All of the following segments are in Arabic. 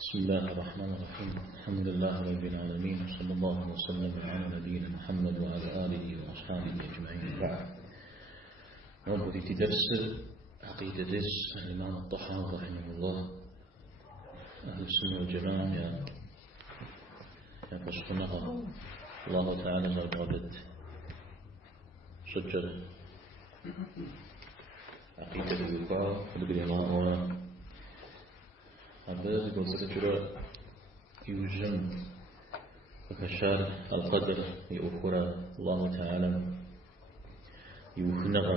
بسم الله الرحمن الرحيم. الحمد لله رب العالمين، وصلى الله وسلم على نبينا محمد وعلى آله وأصحابه أجمعين. بعد نبدأ في درس عقيدة درس الإمام الطحاوي رحمه الله. أهل السنة والجماعة يا فسقناها الله تعالى زرقت شجر عقيدة الوقار بالإمام هذا يقول سكرة يوجد فكشار القدر يؤخر الله تعالى يوفنغ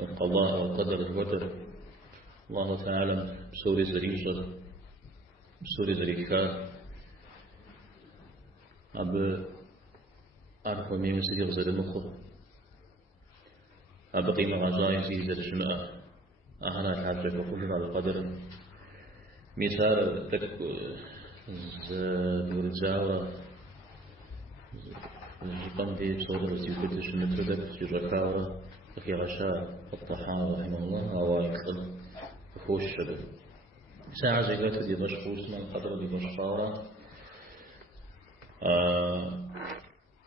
القضاء والقدر الوتر الله تعالى بسوري زريشة بسوري زريكا أعرف مين سيدي غزر المخض قيمة غزاين سيدي زر شماء أهنا الحاجة وكل على القدر مثال تك دور الزاوة الجبان دي بصورة سيكون تشمتردك جركاورة أخي غشاء الطحاوي رحمه الله أوايقل فوش شبه ساعة زيغات دي بشخوص من القدر دي بشخارة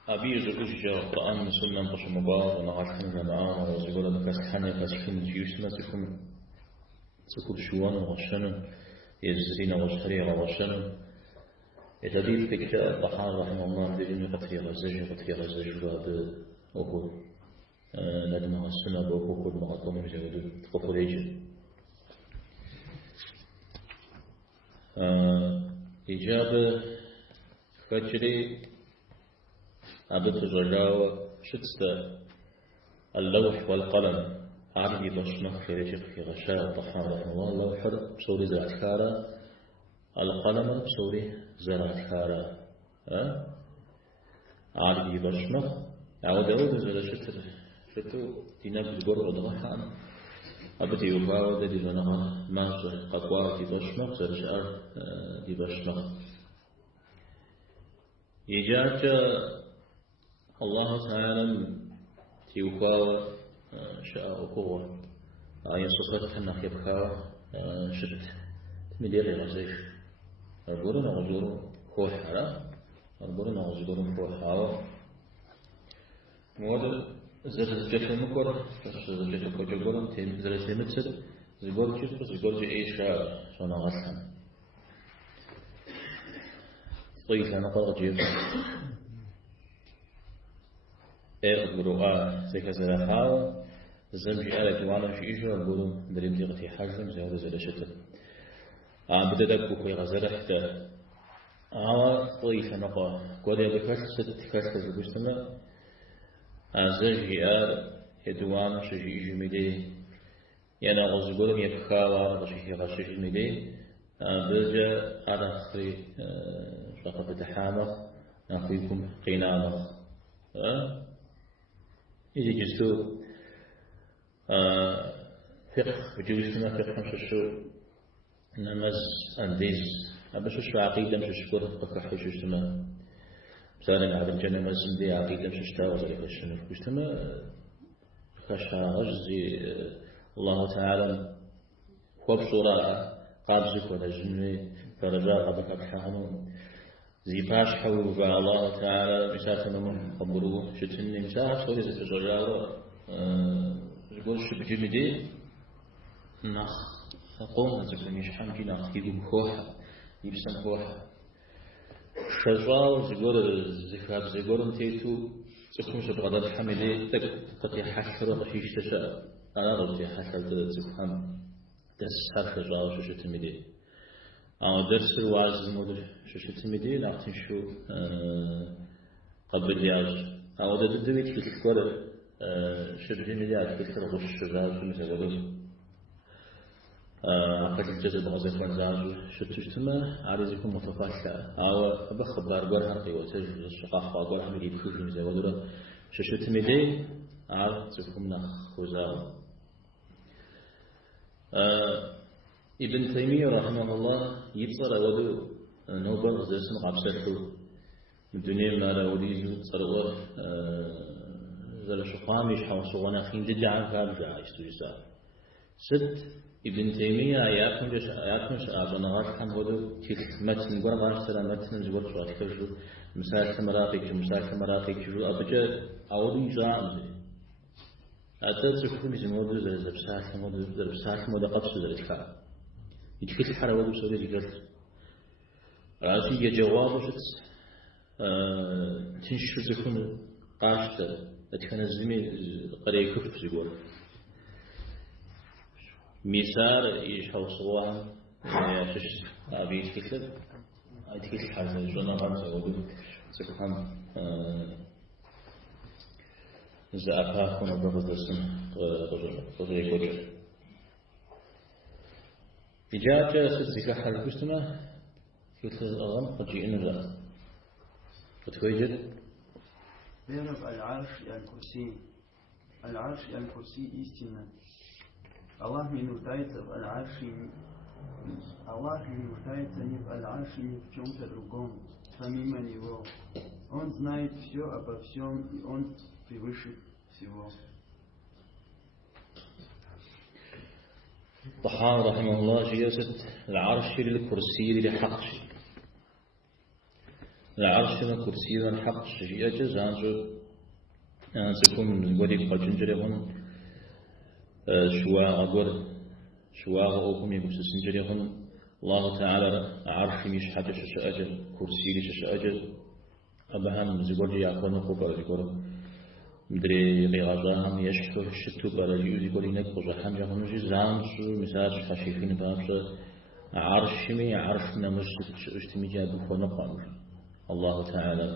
أبي يزوج القرآن من سنة مقش مبار ونعرفنا معانا وزيقول لك أستحني فاسحين جيوسنا تكون شوان وغشنا يزرين وغشرية وغشنا يتبيل فيك الطحاوي رحمه الله بدون قتل غزاج باب أقول ندمها السنة بأقول مقدم مجرد تقفل يجب إجابة كجري أبت الرجاوة شتست اللوح والقلم عربي بشمخ في رجل في غشاء الطحاوي رحمه الله اللوح بصوري زرعتكارا القلم بصوري زرعتكارا عربي بشمخ عود زر شتو تنبز قرب ضغحان أبت يقاوة دي لنغا ماصر قطوات دي بشمخ زر شعر دي بشمخ يجاك الله تعالى تيوكاوة شاء قوة أي صفة أنك يبكى شد مدير غزيش أربورنا غزور كوحرة أربورنا غزور كوحرة مواد زر جت مكور زر جت كوجورن تيم زر تيمتسد زبور جي أي شاء شون غسان طيب أنا قرأ جيب إغبروا زي زرخاو زمجي آلك وانا في إيجو أقولوا دريم ديغتي حاجم زي هذا زي شتر بدأك بكوي غزرحت طيف نقا قد يبكت ست كاسك زبوستما زمجي آل يدوان شجي إيجو ميدي يانا غزبورم يبكاوا غشي ميدي برجع على خري شاقة تحامخ نخويكم قينامخ يجي جزتو فقه وجوزنا فقه مششو نمز أنديز أبشو عقيدة مششكور فقه حشوشتما مثلا عبد الجنة مزم دي عقيدة مششتا وذلك الشنف وشتما خشها غجزي الله تعالى وبصورة قابزك ولا جنوي فرجاء قبك أبحانون زي باش حول الله تعالى مسافنا من خبروه شتني مساحة صوري زي تجرارو يقول شو بجمدي نخ قوم زكرا يشحن في نخ يقوم كوحة يبسم كوحة شجاو زيقول زكاب زيقول انتيتو زكون شبغضا الحملي تقي حشر وحيش تشاء أنا رضي حشر زكام تسحر شجاو شو شتمدي أو درس الواعظ المدر شو شتمدي نعطي شو قبل ياج أو ده دويت في الكورة شبه مليار كثر غش الشجاع مثل هذا أعتقد الجزء بعض الفنزاج شتشتما عارضكم متفاعلة أو بخبر قرها قوته الشقاق قرها هم يدخل في مثل هذا شتمدي عارضكم نخوزا ابن تيمية رحمه الله يتصل ودو نوبل زي قبسته الدنيا ما لا وليزو تصرور زل شقاميش حوصونا خين دجعان فارجع يستوجسا ست ابن تيمية يأكل أجنغات كان هذا كيف متن قرآن سلام متن زور شو أكثر مسائل مراقي شو أبجد أولي جامد أتذكر في موضوع زربسات موضوع قبض زربسات يتكلم حرا ودو سوري جدر راسي يجواب شت تنشر زكون قاشته أتكلم زمي قرية كفر زيقول ميسار يشحو صواها يشش أبي يتكلم يتكلم حرا جونا غامسة ودو سكوهم زعفا كنا بغضسن غضي كوجر إجابة ستزكى حال كستنا قلت الأغم قد جئنا ذا فتوجد بيرب العرش الكرسي العرش الكرسي истина Allah не нуждается в Аль-Арше, Аллах не нуждается ни в Аль-Арше, ни в чем-то другом, помимо Него. Он знает все обо всем, и Он превыше всего. طحاوي رحمه الله جياسة العرش للكرسي للحقش العرش للكرسي للحقش جياسة زانجو أنسكم من ولي قجنجرهن شواء أوكم يقول سنجرهن الله تعالى عرش مش حاجة ششأجل كرسي لششأجل أبهم زغوري يأكون خوبا زغور مدري غيغازام يشحو الشتو برجيو زغوري نكوزا حمجا هنجي زانسو مساج خشيفين بابسا عرشمي عرش نمس اجتمي جابو فنقام الله تعالى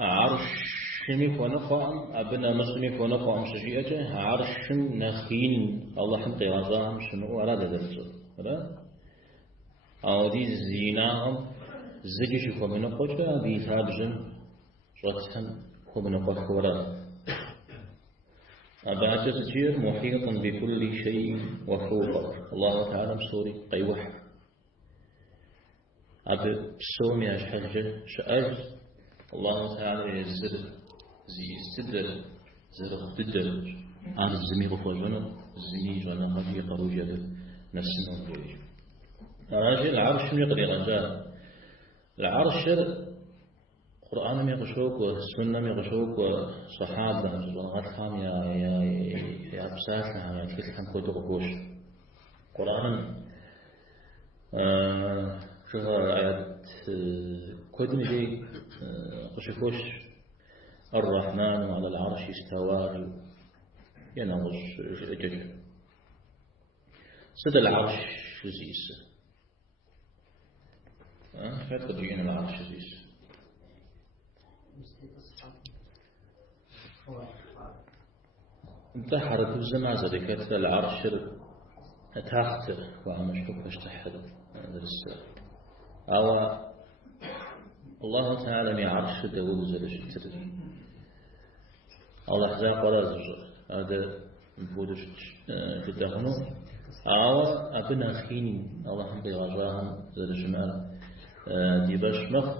عرشمي فنقام أبنا مسلمي فنقام شجيئة عرش نخين الله حمد غازام شنو أراد ذلك أو دي زيناهم زجيش خمنا قوشا بيثابجن شوتهم خمنا قوشورا أبعد تسجير محيط بكل شيء وفوقه الله تعالى مسوري قيوح أبي بسومي أشحجة شأج الله تعالى يزر زي استدر زر بدر أنا الزميل خوجنا الزميل وانا خفي قروجة نفسنا وقروجة راجل العرش يقدر رجال العرش القرآن يغشوك والسنة يغشوك وصحابة غتهم يا بساتنا يا كيف كان كنت غوش القرآن شو آيات كود نجي قشفوش الرحمن على العرش استوى ينغش جج صد العرش زيس فات قدرين العرش زيس انتحرت الزمازة ذكرت العرش تحت وعمشتك فاشتحد أو الله تعالى من عرش دوز لشتر الله حزاق ولا زجر هذا مفودش تدهنو أو أبنا خين الله حمد غجاهم ذا الجمال دي بشمخ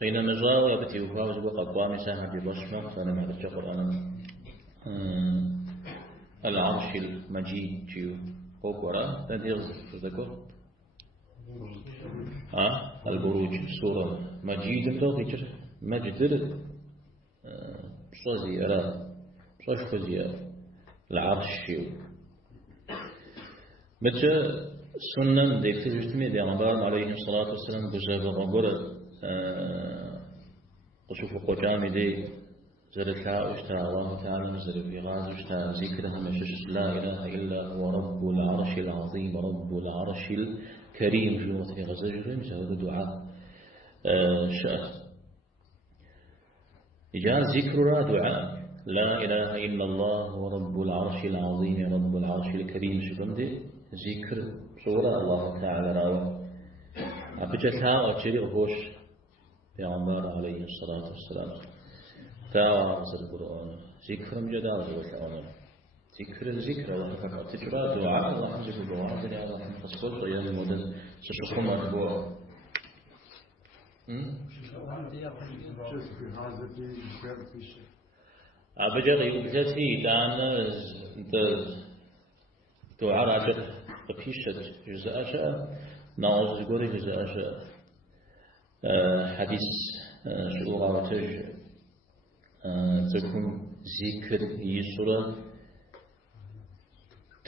قينا مجاوة يبتي وفاوز بقضبامي ساهم دي بشمخ فأنا معد الجقر أنا العرش المجيد جيو قوكورا تديغ تذكر البروج سورة مجيد تغير مجدر صوزي أرى صوش خزي العرش جيو متى سنن ديكتي جتمي دي عمبار عليه الصلاة والسلام بجاب غنقر قشوف قجامي دي زرتها واشترى الله تعالى نزل في غاز واشترى ذكرها مشش لا إله إلا هو رب العرش العظيم رب العرش الكريم في وقت غزجه مثل دعاء شأن إجاء ذكرها دعاء لا إله إلا الله هو رب العرش العظيم رب العرش الكريم شكرا دي ذكر سورة الله تعالى راوة أبجتها أجري أبوش بيغمبر عليه الصلاة والسلام تاوى القرآن ذكر مجدال القرآن ذكر الله فقط تجرى دعاء الله حمزك الدعاء دنيا الله حمزك الصوت أيام المدن سشخم أنبوع أبجر يوجدتي دان دعاء راجع بكيشة جزء أشياء ناوز يقول جزء أشياء حديث شؤورا وتج تكون ذكر يسرى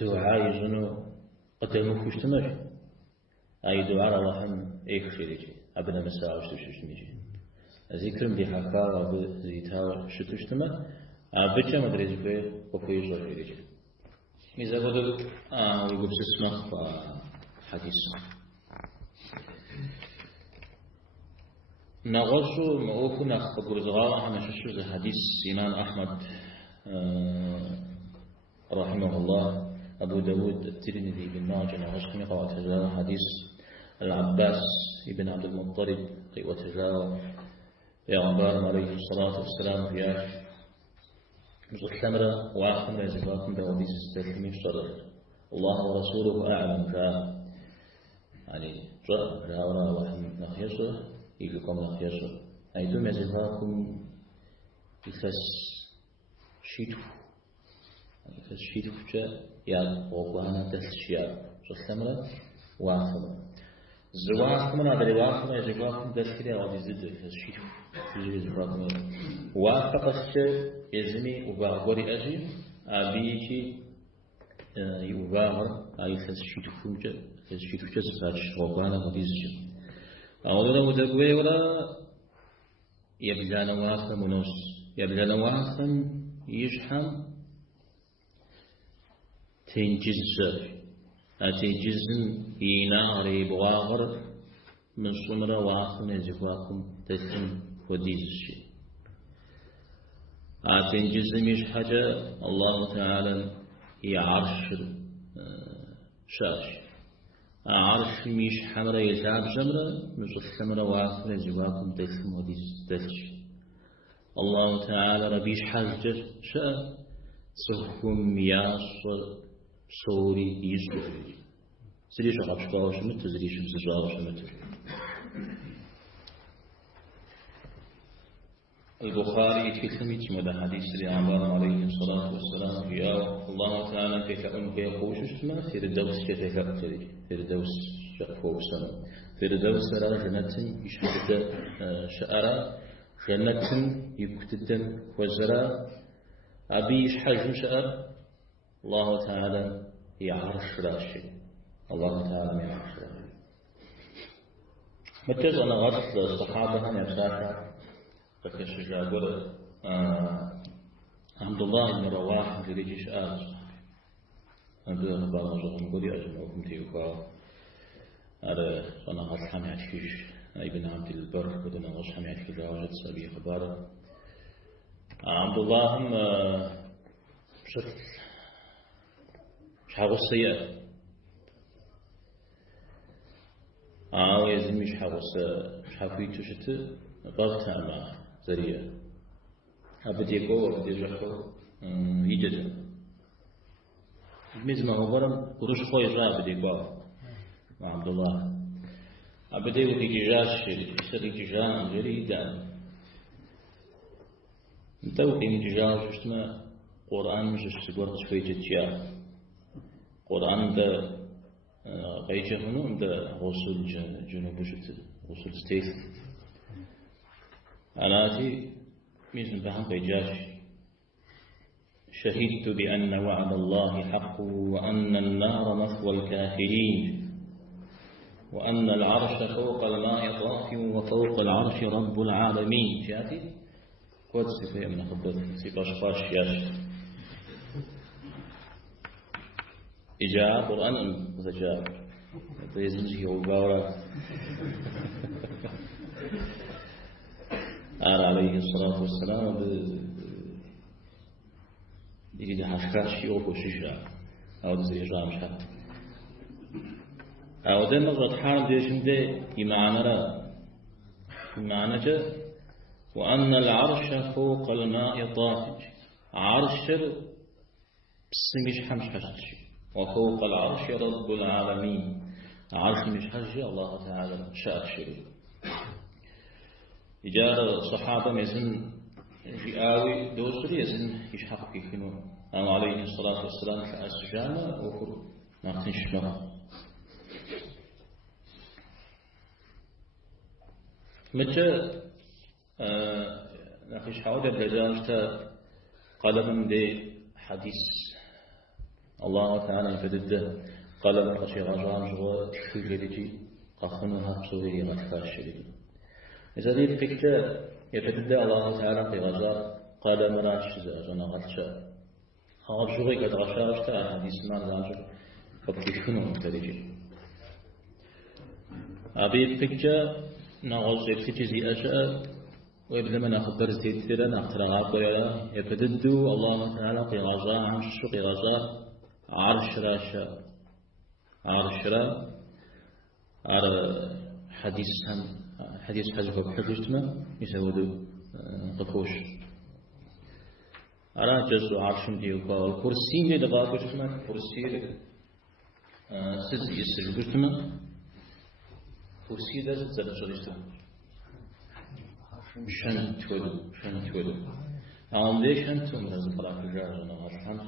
دعاء يزنو قدمه كشتمر أي دعاء رواحن إيك خيريجي أبنا مساء وشتوشتميجي ذكر بحكا وبزيتها شتوشتمر أبجا مدريز بي وفيش خيريجي إذا قلت يقول اسمه حديث نغشو مؤكنا خبر زغارة نششو حديث إمام أحمد رحمه الله أبو داود الترمذي بن ماجه نغشو قوات هذا حديث العباس ابن عبد المطلب قوات هذا يا غبار عليه الصلاة والسلام في آخر مزق ثمرة وآخر ما يزفاكم بوديس التسليمين شرر الله ورسوله أعلم يعني جرى رأى واحد نخيصه يقولكم نخيصه أيضا يزفاكم يخس شيتو يخس شيتو جاء يا وقوانا تسشيا مزق ثمرة وآخر زواكم أنا أدري واكم يزفاكم دسكري أودي زد يخس شيتو يزفاكم وافق الشيء يزني وباغوري أجي أبيكي يوغامر أي تسشيتو جسفاش وقوانا مديزجي أولا ودقوي ولا يبدأ نواخا منوس يبدأ نواخا يشحم تنجزن يناري بواغر من صمرة واخا يزفاكم تسم وديزجي تنجزن مش حاجة الله تعالى هي عرش شاش عرش مش حمرة يلعب جمرة مش الثمرة واخر جواكم تسم وديزجي الله تعالى ربيش حجر شاء صحكم ياس صوري يزجي زريش عبش باوش مت زريش بزجاوش مت البخاري يتكلم مدى حديث الأنبار عليه الصلاة والسلام يا الله تعالى كيف أنك يقوش اسمه في الدوس كيف أبتدي في الدوس فوق سنة في الدوس سنة جنة يشهد شعرا جنة يكتدن وزراء أبيش حجم شعر الله تعالى يعرش راشي الله تعالى يعرش راشي متى أنا غرس الصحابة هم يسافر فكشجع قول عبد الله بن رواحة في ريجيش أبدا أخبار مجرد قولي أجمعكم تيوكا أرى أنا غصحام يعتكيش ابن عبد البر بدنا غصحام يعتكيش واجد سبي خبارة عبد الله هم شخص شحاغو السيئة يزن مش حاغو شحاكويتو شتو بغتا أما زرية أبدي قوة أبدي جحو يجد مزما هو برم قروش خوي جا أبدي قوة مع عبد الله أبدي وكي جاش يشتري جان جريدا نتوقي من جاش اشتما قرآن مش سقورت شوي جتيا قرآن ده قيجه هنو ده غسل جنوب شت غسل ستيث أناتي ميزن بهم بيجاش شهدت بأن وعد الله حق وأن النار مثوى الكافرين وأن العرش فوق الماء طافي وفوق العرش رب العالمين شاتي كود سيفي من خبط سيباش باش ياش إجابة قرآن زجاج تيزنجي وباورا عليه الصلاة والسلام يجي حشكاش يوم وشجع أو زي جام شات أو ده نظرة حال ديشن ده يمعنى جا وأن العرش فوق الماء طافج عرش بسميش حمش حشش وفوق العرش رب العالمين عرش مش حشي الله تعالى شاء شريك إجارة الصحابة ميزن جاوي دوسري يزن يشحق في خنو أنا عليه الصلاة والسلام كأسجانة وكل ما تنشمه متى نخش حاول بلدانشتا قلم دي حديث الله تعالى يفدده قلم قشي غجان جوا شو جديجي قخنها بصوري غتفاش شديد إذا دي الفكرة يفدده الله تعالى في غجار قلم راش زنا غتشا هذا جوي قد غشاشتا حديث ما راجل فكيفنو تريجي أبي الفكرة نغوص يفتجزي أشياء ويبدأ من أخبر زيتنا نخترعات ويلا يفددو الله تعالى في غزاء عن الشق غزاء عرش راشا عرش را على حديث هم حديث حزب بحجتنا يسودو قفوش على جزء عرش ديوكا الكرسي اللي لغاقشتنا كرسي سيد يسجدتنا كرسي ده زاد شريشتنا شن تولو عم ليش أنتم لازم براك الجار أنا عارفان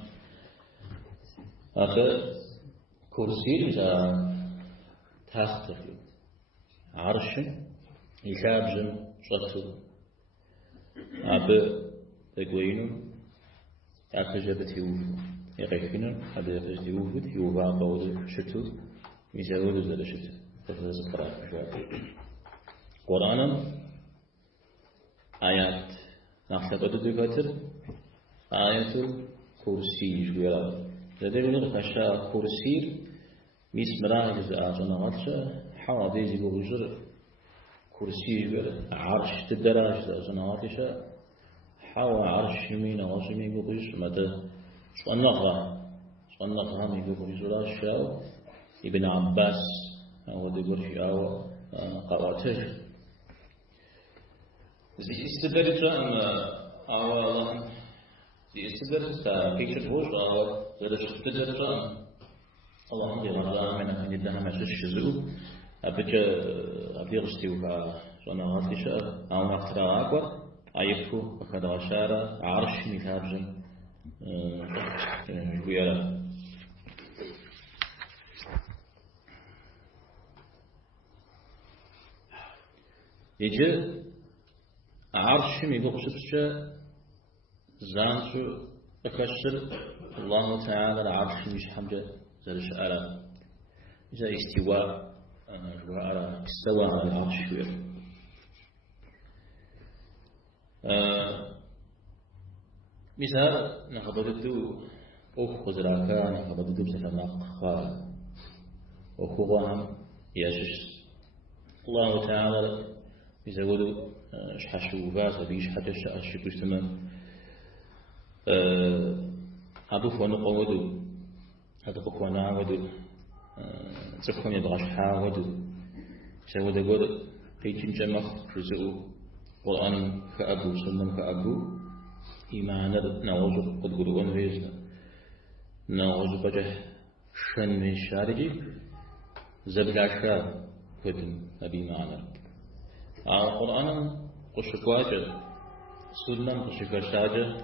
آخر كرسي إذا تحت عرش يكابجن شطو أب تقوينه أخجبت يوفو يقفينه أب يخجبت يوفو يوفا قول شتو يساولو زاد شتو لازم براك الجار قرآن آيات نحسبت دكاتر آيات الكرسي جويرا لذلك خشى كرسي ميس مراجز آجنا غطشة حواديزي بغجر كرسي جويرا عرش تدراج آجنا غطشة حوا عرش يمين وغشمي بغجر مدى شوان نغرا مي بغجر شاو ابن عباس ودقر شاو قواتر زي استدرج أولا زي استدرج تفكر وش أو زي استدرج الله عندي غرام من الدهم الشزو أبي غشتي وأنا غادي شاء أو نختار أكبر أيفو وكذا عشرة عرش مثابجن ويا يجي عرش ميبقشبش زانشو أكشر الله تعالى العرش مش حمجة زرش على إذا استواء على استوى على العرش وير مثال نخبرتو أخو زراكا نخبرتو بسفناق خال أخو غام يشش الله تعالى يزودوا شحشوفات وبيش حتى الشكوش تمام هذا فوق نقودو هذا فوق نعودو تكون يبغى شحاودو سوى دقول قيتين جمخ جزء قرآن كأبو سنم كأبو إيمان نعوذ قد قلوان ويزنا نعوذ بجه شن من شارجي زبلا شار كدن أبي معنا القرآن قشكواجة سنم قشكاشاجة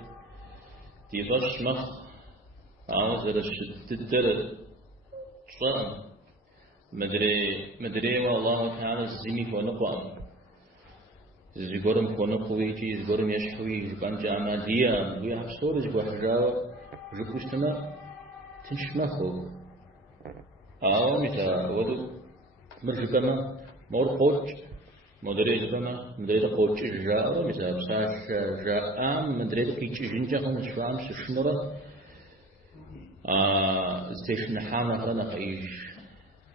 تيغش مخ عاوز تدر شرم مدري والله تعالى زمي فنقوم زيقرم فنقويجي زيقرم يشحوي زيقان جامعية ويحب صور زيقوا حجاوة زيقوشتنا تنشمخو متى ودو مرجكما مور قوش مدري كما مدري قوتش جاء مثلا بساش جاء مدري كيتش جنجا هم شوام شنورة زيشن حانا هنا قيش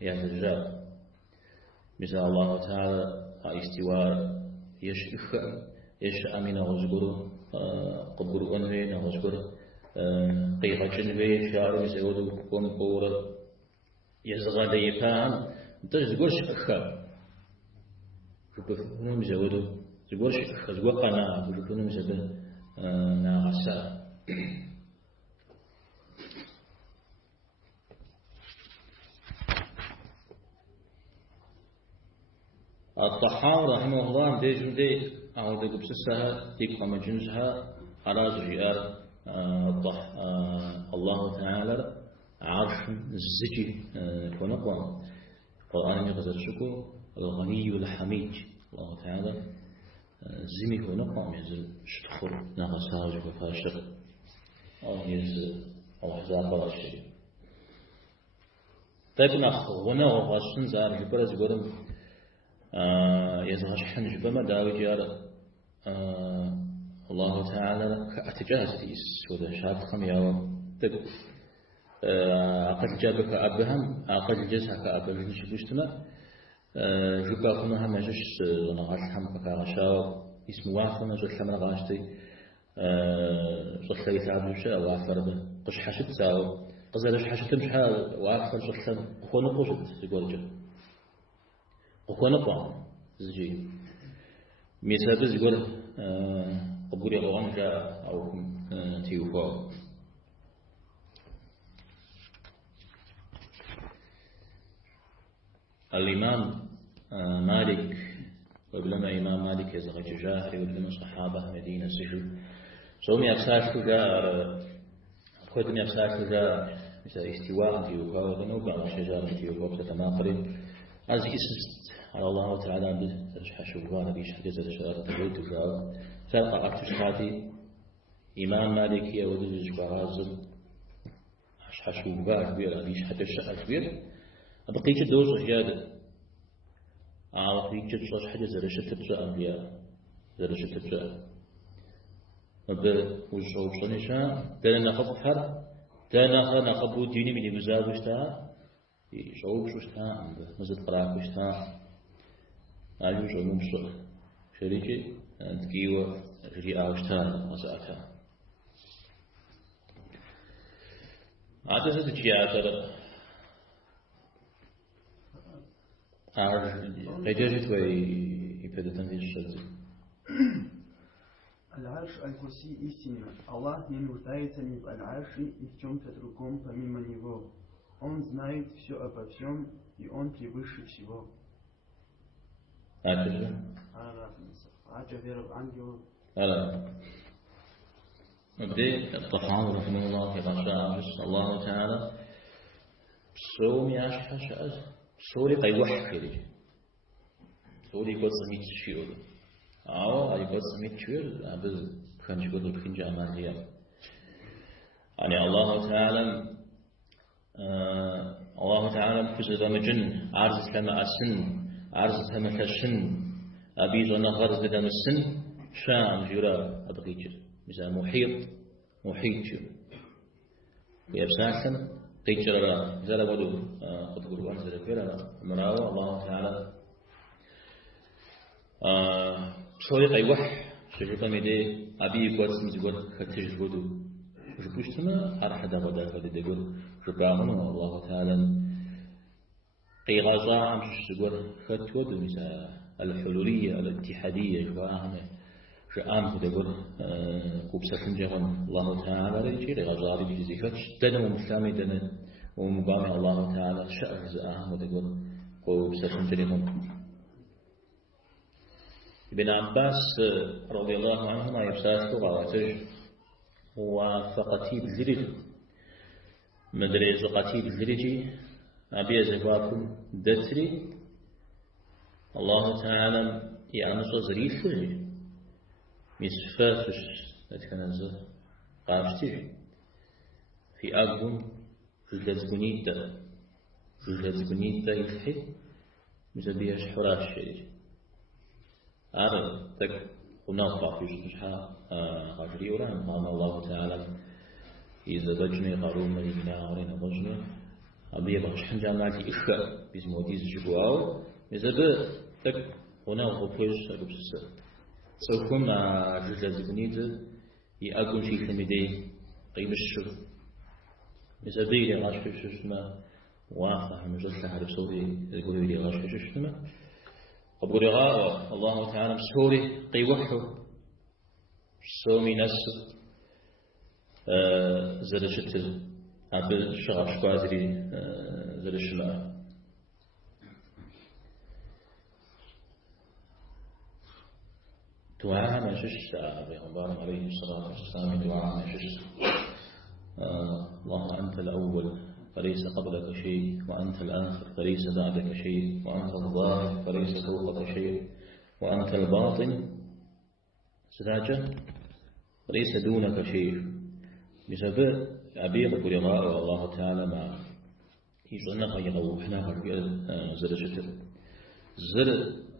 يعني جاء مثلا الله تعالى استواء يش أمين غزقر قبر أنوين غزقر قيقة جنوي شعر مثلا قوم قورة يزغى ليفان تزقرش أخا جبنا مزودو زقورش خزوا قناة جبنا مزود ناقصا الطحاوي رحمه الله ديجون دي أو دقب سسها تبقى مجنزها أراز جيار الله تعالى عرش الزجي ونقوى القرآن يقدر شكو الغني الحميد الله تعالى زمي ونقوى ينزل شتخر نغساج وفاشر أو ينزل أو حزاب ولا شيء طيب هنا وغاشن زار جبرز قرم يزغش حنج بما داوي جيار الله تعالى كأتجاز ديس وذا شاب خمياو دق أقل جابك أبهم أقل جزها كأبهم نشبشتنا جبا كنا هم جش نغاش هم كارشاو اسم وافنا جل حمل غاشتي جل لي تعب جش وافر به قش حشت ساو قزلش حشت مشها وافر جل خون قشت يقول جل خون قام زجي ميسابز يقول قبول يغوان جاء أو تيوفاو الإمام مالك وبلما إمام مالك يزغج جاهري وبلما صحابة مدينة سجل سومي أفساش جاء خذني أفساش جاء مثل استواء تيوفاو ذنوب شجار تيوفاو تتناقرين از اسم على الله تعالى برشح شوفان بيش حجز الشجرة تبيت وجاء فرق أكتش هذه إمام مالكي ودوج برازم حشو بار كبير بيش حجز كبير بقيت دوز زيادة بقيت دوز حجز رشة تبص أنبياء رشة تبص وجوب صنيشا دلنا خبطها دلنا نقبو ديني من مزاوجتها شعوب شوشتها مزد قراء وشتها أيوش وممشط شريكي تقيوة رياء وشتها وساعتها عادة تجيء غيجت ويبدأ تنفيذ الشرط العرش الكرسي истинно. Аллах не нуждается ни в аль-арше и в чем-то другом помимо него. Он знает все обо всем, и он превыше всего. مبدئ الطحاوي رحمه الله في غشاء الله تعالى سومي أشحش سوري قي وح كذي سوري قد سميت شيء أو أي قد سميت شيء أبز كان شيء قد بخنج أمانية يعني الله تعالى كذا مجن عرض كما السن عرض كما كشن أبيز ونغرز بدم السن شام جرا أبغيجر مثلا محيط يبساكن قيجر لا زال بدو قد قلوا أنزل كبيرا مراوة الله تعالى سوري قيوح شجوكا ميدي أبي قوات سمزيقوات كتجر بدو جبوشتنا أرحدا غدا فلدقود جباغن الله تعالى قيغازا عمش سيقول فتود مثل الحلولية الاتحادية جباغن جاءام تقول قبسة جهن الله تعالى ليجي غزاري بجزيفتش دنا ومسلامي دنا ومقامي الله تعالى شأر زاهم وتقول قبسة جهن ابن عباس رضي الله عنهما يبساس لغاوته وفقتي بالزرج مدري زقتي بالزرج أبي زباكم دتري الله تعالى يعنص زريف مسفاتش أتكنز قابشتي في أقوم الجزبنيتا يفحي مزبيهش حراش شيء أرد تك ونطلع في شتشها غجري وران قال الله تعالى إذا ضجني قالوا ملينا ورين ضجني أبي بخش حنجان معتي إخاء بزموديز جبواو مزبه تك ونطلع أقبسس سوكم جزء بنيد يأكل شيء ثميدي قيم الشر مزبي لي غاش في ششمة وافه من جزء حرب صوري يقولوا لي غاش في ششمة قبل غاء الله تعالى مسوري قيوحه سومي نس زرشت عبد شغف شقازري زرشما دعاء ما شش بيغمبار عليه الصلاة والسلام دعاء ما شش اللهم أنت الأول فليس قبلك شيء، وأنت الآخر فليس بعدك شيء، وأنت الظاهر فليس فوقك شيء، وأنت الباطن سداجة فليس دونك شيء. بسبب أبيض برغاء الله تعالى ما يظن غيره حنا زر شتر زر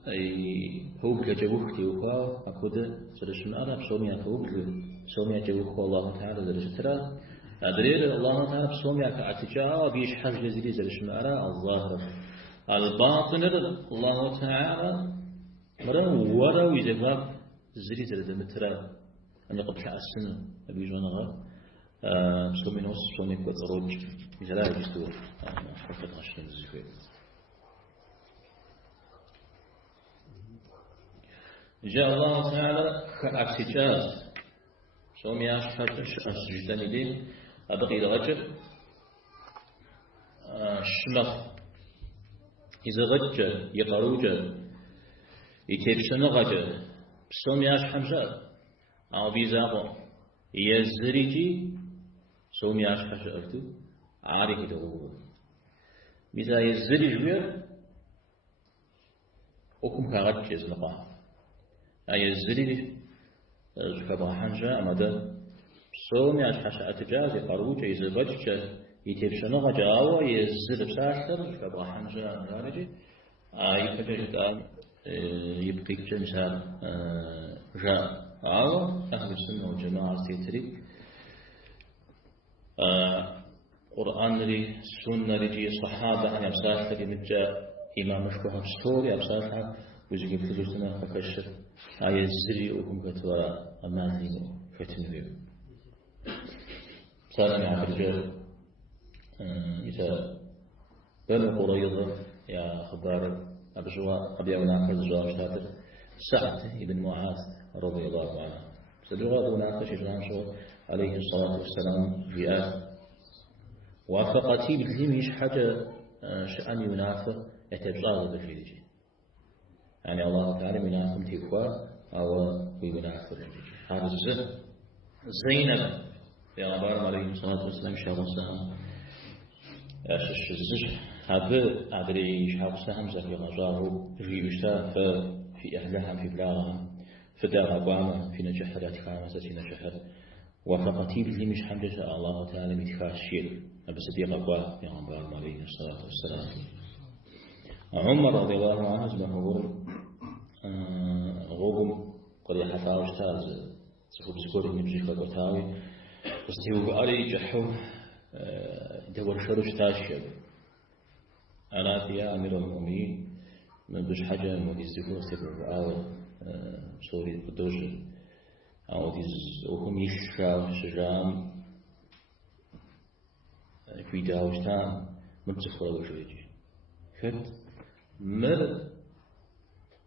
أي هو كجوك تيوكا أكود زر شمعنا بسوميا كوك سوميا جوك الله تعالى زر شترا أدرير الله تعالى بسوميا كأتجاه بيش حاج لزيري زر شمعنا الظاهر الباطن الله تعالى مرة ورا ويزغاب زري زر دمترا أن يقبل السنة أبي جوانغا بسومي نص بسومي كوت روج مثلا يجستو حركة عشرين الزفير. جاء الله تعالى كأكسجاز سومي أشهر السجدان دين أبقي الغجر شمخ إذا غجر يقروج يتبسن غجر بسومي أشهر أو بيزاقو يزريجي سومي أشهر أرتو عارك دو مثلا يزريج وير أكم كغجز نقاه يزريج زكبا حنجا أمدا سومي أشهر أتجاز يقروج يزريج يتبسن غجاو يزر بساشتر زكبا حنجا أمدارجي يكتج يبقي مثال جاء أهل السنة والجماعة تيتري قرآن لي سنة لي صحابة أن يبساطها لمجا إمام مشكوها بستور يبساطها ويجي بفلوسنا فكشر آية الزري وكم كتوى أمانين فتنويو سالني عبد الجل إذا بنو قريظة يا خبار أبجوا أبي أولاك الزواج شاطر سعد بن معاذ رضي الله عنه سدغا مناقش الرسول عليه الصلاة والسلام جاء وافقتي بالهمش حاجة شأن ينافق يتبصار بفيدي يعني الله تعالى منافق تيكوا أو ينافق هذا زينب في غبار عليه الصلاة والسلام شهر السلام الزج هذا أدري شهر السلام زكي غزاره جيبشتا في أهلها في بلاغها فدار أقوام في نجاح ذاتها مساسي نجاح وفقتي باللي مش حمجة الله تعالى متخاشير بس دي أقوام يا غنبار عليه الصلاة والسلام. عمر رضي الله عنه زمهور غوم قد يحفاوش تاز سخو بسكور نبجي فقوتاوي وستيوب علي جحو دور شروش تاشيب أنا فيها أمير المؤمنين من بش حاجة مديزدفو استيبر آوي سوري قدوش أو ديز وهم يشاو شجام في داوشتان منتخب وجوجي فت مر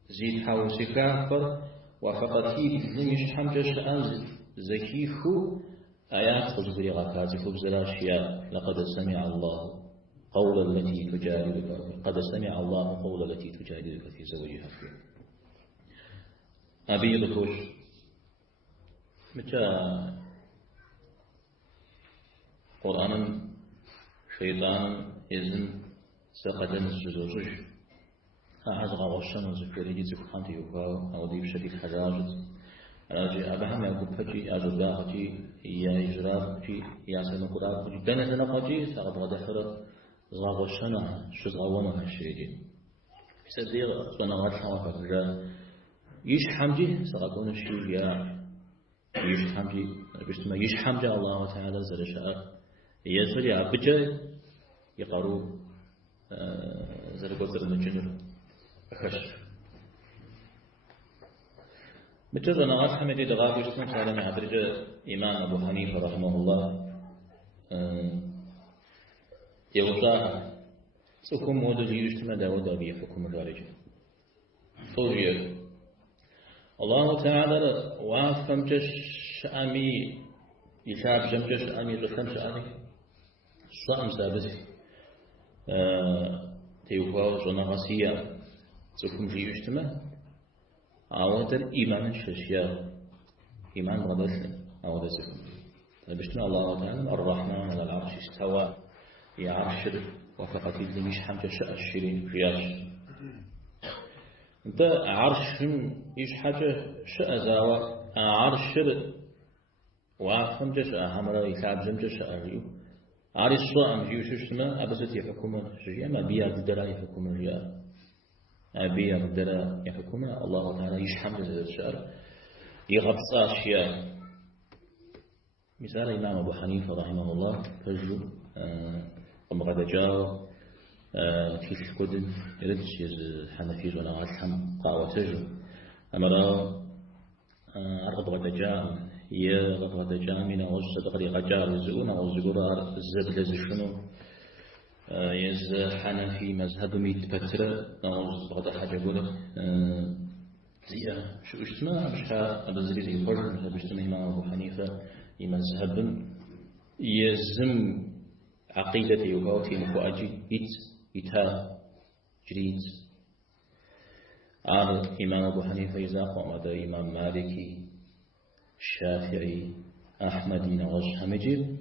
زيد حاوسي كافر وفقتي نمش حمجش أنزل زكيخو آيات خزبري غاكاتي خبزراشيا لقد سمع الله قول التي تجادلك قد سمع الله قول التي تجادلك في زوجها فيه أبي غفوش متى قرآن شيطان إذن سقطن الزوجش أعزغ غشان زكري جيت خانتي يوكاو أو دي بشكل حجاجت راجع أبهم يقول فجي أجدا فجي يا إجرا فجي يا سلم قرآن فجي دنا فجي سقط غدخر زغشنا شو زغونا هالشيء بسدير صنعات حوافة فجأة يش حمجي سقطون الشيء يا يش حمجي بسمة يش حمجي الله تعالى زرشاء يسري عبجة يقارو زرقوتر المجنر أخش متى أنا أفهم إذا دغاب يسمع سالم عبرجة إمام أبو حنيفة رحمه الله يوضع سكون مودو يجتمع داود أبي حكم الرجل فوجئ الله تعالى وافهم جش أمي يشاب جمجش أمي لخمس أمي صام سابس تيوفاو زنا غسيا سكون في يجتمع أودر إيمان ششيا إيمان غدسني أودر زكم بشتنا الله تعالى الرحمن على العرش استوى يعرش وفقت الدميش حمد شاء الشرين رياش أنت عرش إيش حاجة شاء زاوى عرش وعفهم جشاء همرا يتعب زم جشاء ريو عرش صاء مجيوش اسمه أبسط يحكم الرجاء ما بيا بدرا يحكم الرجاء أبي بدرا يحكم الله تعالى يشحم هذا الشعر يغطس أشياء مثال الإمام أبو حنيفة رحمه الله فجل ومغدا جاو في الكودن يردش الحنفيز ولا غاتحم قاوة تجل أمرا أرغب غدا جاء يغض غدا جاء من أغسط غري غجار يزقون أغسط الزبل زشنو يز حنفي مذهب ميت فترة أغسط غدا حاجة قولك زيا شو اسمه مشها أبزري زي فرق بجتمع إمام أبو حنيفة مذهب يزم عقيدة يوغاوتي مكواجي إتا جريد إمام أبو حنيفة يزاق ومدى إمام مالكي الشافعي أحمدي نغش همجيب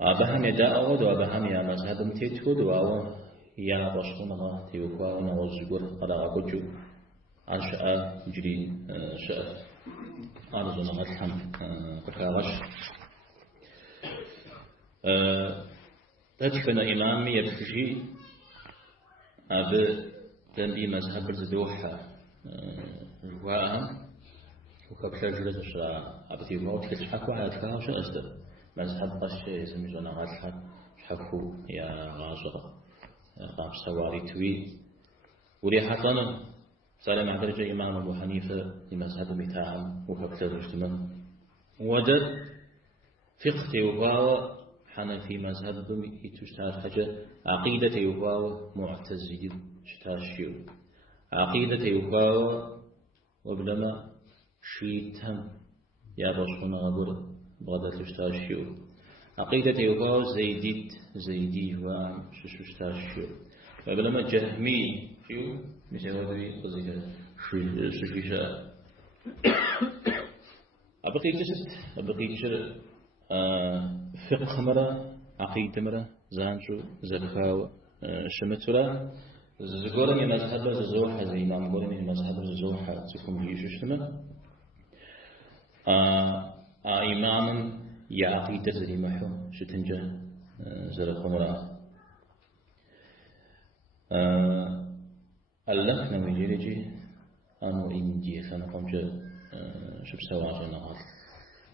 أبهم يداء وأبهم يا مذهب تيتود وأو يا بشرنا تيوكوا ونغزقر قد أقجو عن شاء جري شاء أرزنا غتهم كفاغش تجفن إمامي يبتجي أب تنبي مذهب الزدوحة جواها وكبشر جلد الشراء أبتي موت كتشحكوا على تكاو شاء أصدر مذهب قش يسميزونا غاتحك شحكوا يا غازر قام سواري توي وريحتنا سالم عن درجة إمام أبو حنيفة لمذهب متاعم وكبشر اجتماع ودد فقه يوغاوة حنفي مذهب يتشتاش حاجة عقيدة يوغاوة معتزلي شتاشيو عقيدة يوغاوة وبلما شيتهم يا بشخنا غبر بغدة تشتاشيو عقيدة يوغاوة زيدي وشتاشيو وبلما جهمي شيو مثل هذه قضية شفيشة أبقي جسد فقه مرة عقيدة مرة زانشو زكاو شمترا زغورني مذهب زوحة زي ما مقولني مذهب زوحة تكون بيشوشتما إمام يا عقيدة زي محو شتنجا زرقمرا اللحن ويجيرجي أنو إنجي خنقم جا شب سوا جنغال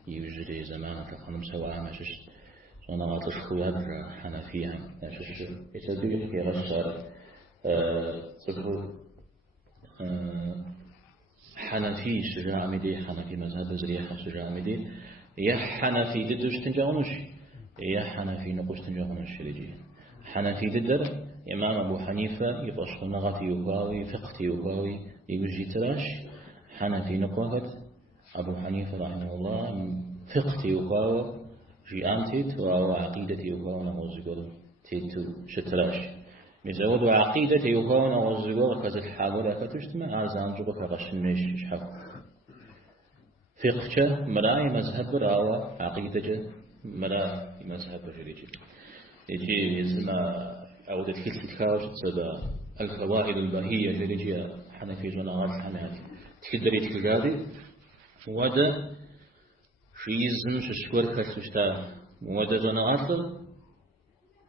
يوجد زمان فخنم سوا ماشش جنغال تشخويات حنفيا ماشش يتدوي في غشار تقول حنفي شجاع مدي حنفي مذهب زريحة شجاع مدي يا حنفي ددوش تنجاونش يا حنفي نقوش تنجاونش لجي حنفي ددر إمام أبو حنيفة يباشر نغفي يوغاوي فقه يوغاوي يوجي تراش حنفي نقوغت أبو حنيفة رحمه الله فقه يوغاوي جي أنتيت وهو عقيدة يوغاوي نغوزيقول تيتو شتراش مزود عقيدة يوغاوي نغوزيقول كذا الحاضرة كتجتمع أرزان جبك غشنش شحف فقه مراي مذهب راوة عقيدة مراي مذهب جريجي يجي يسمى أو تدخل تكاوش تصدى الفوائد البهية جريجي حنفي جنغات حنفي تقدري تقدري ودا شيزم ششكور كتشتا ودا جنغات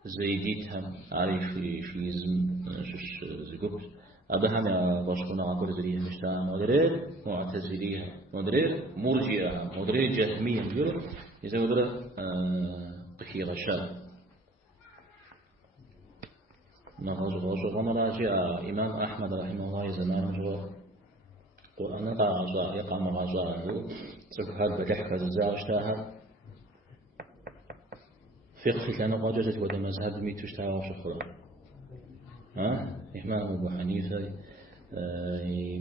زيديتهم عارف شيزم شش زقوب أبهم يا باشكونا عبر زريه مشتا مدري معتزليها مدري مرجئة مدري جهمية يقول إذا مدري قخي غشاء نغزو غمراجع إمام أحمد رحمه الله زمان جو قرآن غازا يقام غازا تكهر بكحكة زاوشتاها فقه كان غاجة وده مذهب ميتوشتاها وشخرا إمام أبو حنيفة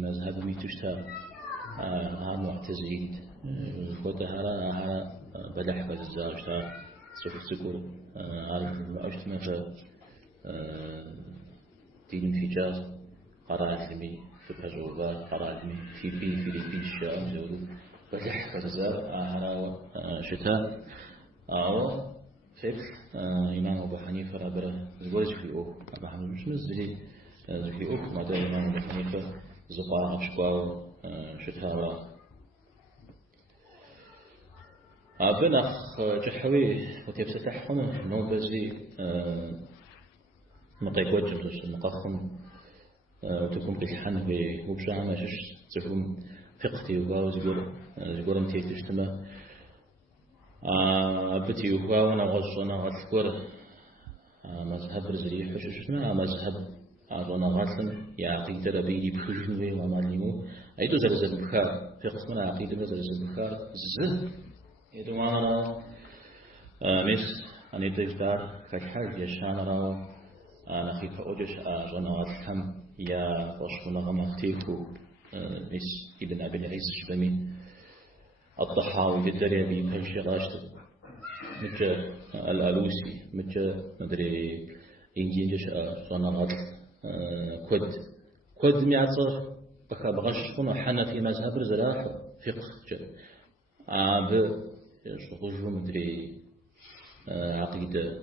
مذهب ميتوشتاها معتزلين فتهرا هرا بكحكة زاوشتاها سكر عارف أجتمع دين الحجاز قرأت لي تبهجوا قرادمي فيلبين الشام زودوا فتح فرزار شتاء فكر إمام أبو حنيفة رابرة زوج في أوك أبو حنيفة مش مزدي في أوك ما دام إمام أبو حنيفة زقاء أشقاو شتاء بنخ جحوي وتبستحهم نوبزي مقيقوج جمتوش مقاخم وتكون بالحن في وبشاع ما شش تكون فقتي وقاو زقور انتي تجتمع بتي وقاو أنا غصنا غتقور مذهب رزري حشش ما مذهب أنا غصن يا عقيدة ربي بخشن وي ومعلمو أيدو زلزل بخار فقه من عقيدة زلزل بخار زل يدوانا مس أن يتجدار كحاج يشان راو أنا خيف أوجش أجنات كم يا وشونا غمختيكو مس ابن أبي العز شبمي الضحاوي بالدريبي كل غاشت متى الألوسي متى مدري إنجيلش أجنات كود ميعصر بغشكونا حنا في مذهب رزلاح فقه شغل مدري عقيدة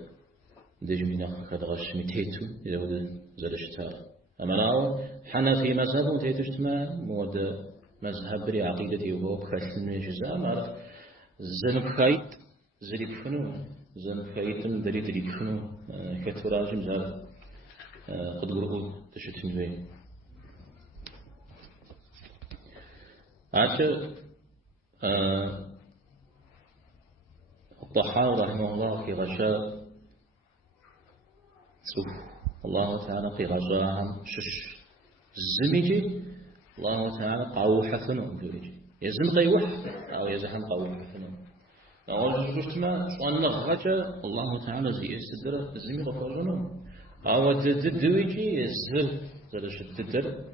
دجمينا كذا غش متيتو إذا ود زلشتار أما ناو حنا في مذهب متيتو اجتماع مود مذهب بري عقيدتي وهو بخشن الجزاء مار زنب خايت زريب فنو زنب خايتن دري دريب فنو كتراجم زار قد قرؤوا تشتم بين عشان الطحاوي رحمه الله في غشاء سوف الله تعالى في غشاء شش الزميجي الله تعالى قاو حفنه بيجي يزم غيوح أو يزحم قاو حفنه أول شفت ما صنع غشاء الله تعالى زي يستدر الزمي غفرجنه أو تدويجي يزهر زلش التدر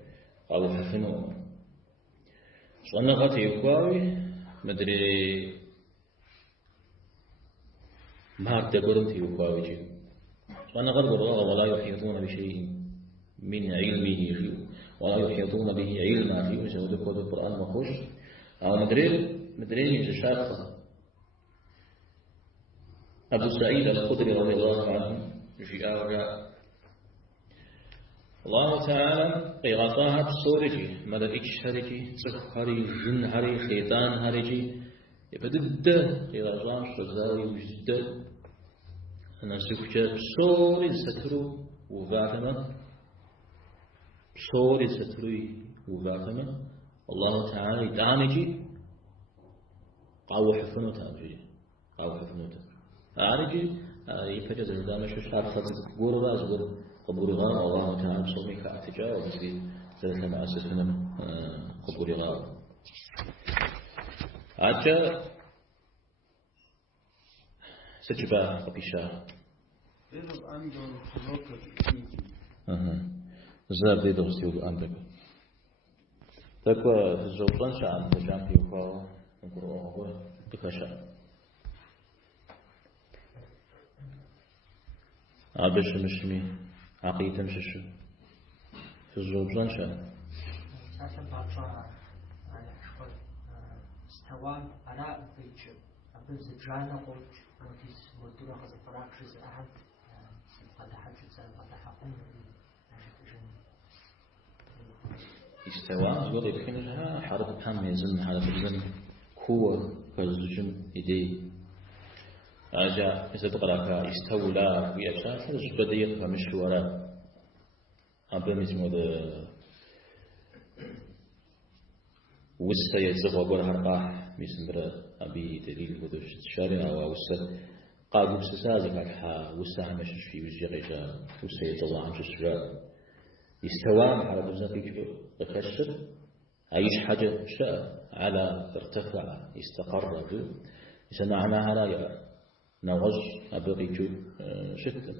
قاو حفنه صنع غتي يقاوي مدري ما تقولون في وقاوجي وأنا غرب ولا يحيطون بشيء من علمه ولا يحيطون به علما في وجه ذكر القرآن وخش أو مدرين يتشاف أبو سعيد الخدري رضي الله عنه في آية الله تعالى قراءات سورجي ماذا إكشرجي سكري جن هري خيطان هرجي يبدد قراءات شزاوي وجد أنا سكجة بصور سترو وفاتمة بصور ستروي وفاتمة الله تعالى دانجي قاو حفنو تانجي قاو حفنو تانجي يفجز الدامش شعر خطط قول راز قبول غار الله تعالى بصومي كأتجاه وبسي ثلاثة مؤسسنا قبول غار عجا سجبا قبيشا زاب دي دوستي وعندك تكوى في الزوطان شعن تجام في وفاو نقرأ هو بكشا عبش مشمي عقيدة مششو في الزوطان شعن استوام على بيتشو أبز جانا قلت وكيس مدورة قصد فراغ شيء أحد قد حاجة سأل قد حقوم استوى زود يمكنها حرب هم يزن حرب يزن قوة كالزجم يدي أجا إذا تقرأ استولى في أشياء فالزبدية فمش وراء أبدا مثل هذا وسا يزغ وقول هرقاح مثل أبي دليل هذا الشارع أو وسا قاعد وسا زكاة وسا همش في وجه غيجا وسا يزغ عن الشارع يستوى على بزنقك بخشر عيش حاجة شاء على ارتفع استقر به يسمع معها لا نغز أبغيك شتى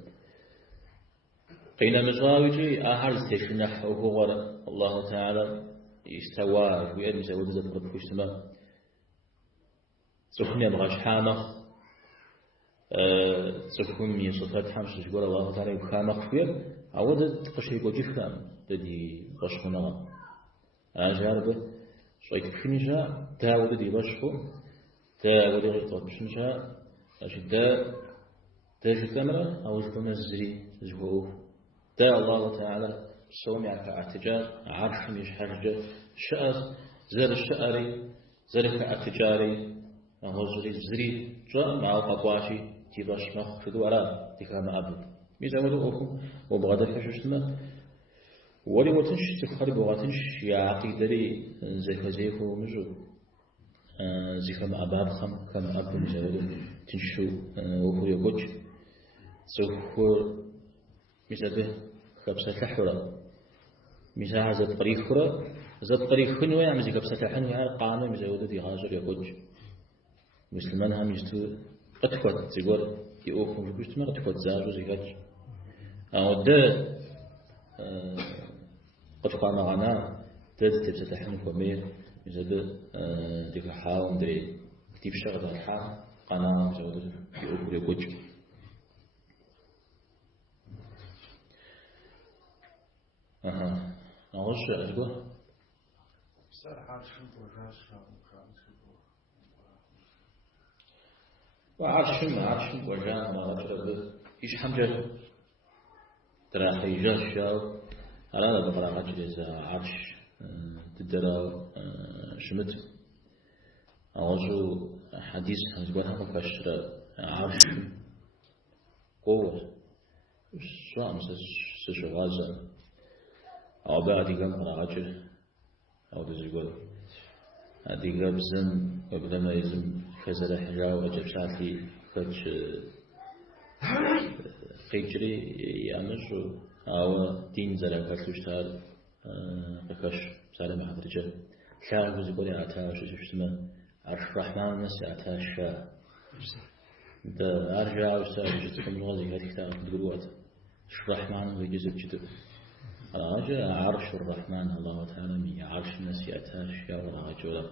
قيل مزاوجي أهل تشنح وهو الله تعالى يستوى ويأني زود ذات ربك السماء سخني أبغاش حامخ سخني صفات حمش يقول الله تعالى يخامخ فيه عودت قشي وجفام تدي قشنا أجاربه شوي كفنجا داود دي بشخو داود يغطى بشنجا أجدا تمرة أو زبون الزري زبوه دا الله تعالى سومي على اعتجار عرش مش حرجة شأر زر الشأري زر كاعتجاري أهو زري جاء مع القواشي تباش مخ في دوارا تكام عبد ميزاولو أخو وبغدا فششتما ولي وتنش تخرب وغاتنش يا عقيدري زيكو مجو زيكم أباب خم كم أب ميزاولو تنشو وهو يقول سوف ميزابه كبسة حورة ميزا زاد طريق حورة زاد طريق خنوة يعني زي كبسة حنوة قانون ميزاولو دي غاجر يقول مسلمان هم يستو قتفت زيقول يوقفوا في كل ما قتفت زاجو زيقول أو ده قد قام معنا ده تبتتحن كمير يزاد ديك الحاو مدري كتيب شغل الحاو قناة يزود يوقف يقول نعوش أجبه وعرش وجان ما رجل إيش حمجة ترى حيجاش شاو على بقرا رجل عرش تدرى شمت أوجو حديث هزبانها مفشر عرش قوة سواء سشغازة أو بعد يقام على رجل أو تزيقول هذه قبزن قبل ما يزم كزل حجاو وجب ساعتي كتش قيجري يامشو أو دين زل كتلوشتال قكش سالم عبد الرجال شاعر بزيقولي عتاش شفتما عرش الرحمن ناس عتاش ده أرجع وسائل جتكم الغازي هذه كتاب تقولوات الرحمن ويجزب جدب راجع عرش الرحمن الله تعالى مي عرش الناس يأتاش يا راجل